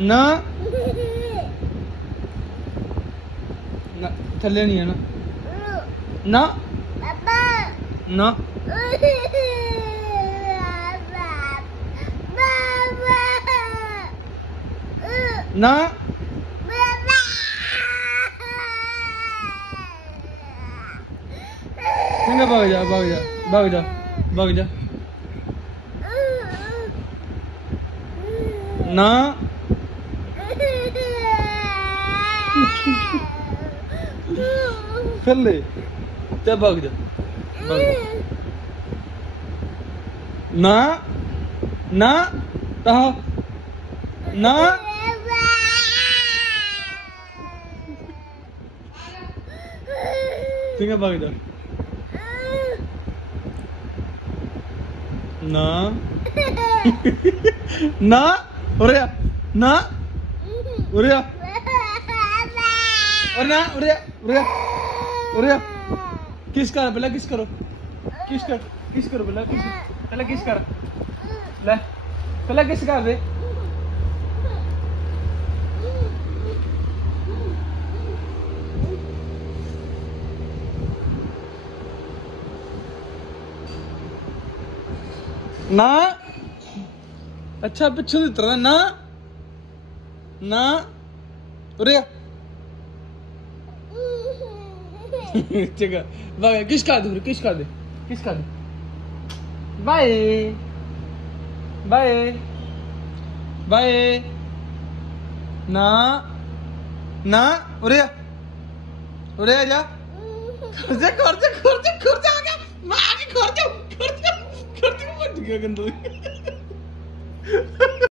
ना ना थल्ले नहीं है ना ना ना ना चंगा भाग जा भाग जा भाग जा भाग जा ना थल्ले जा भाग जा भाग जा ना ना तहा ना चंगा भाग जा ना ना उरे ना उरे और ना उरे उरे उरे किस कर पहले किस करो किस करो पहले किस कर ले पहले किस कर दे ना अच्छा पिछले उतरना ना ना उरे चंगा भाग किस कर दे किस कर दे बाय बाय बाय ना ना उरे उरे जा कर जा आ गया मैं आगे कर जा मत गया गंदू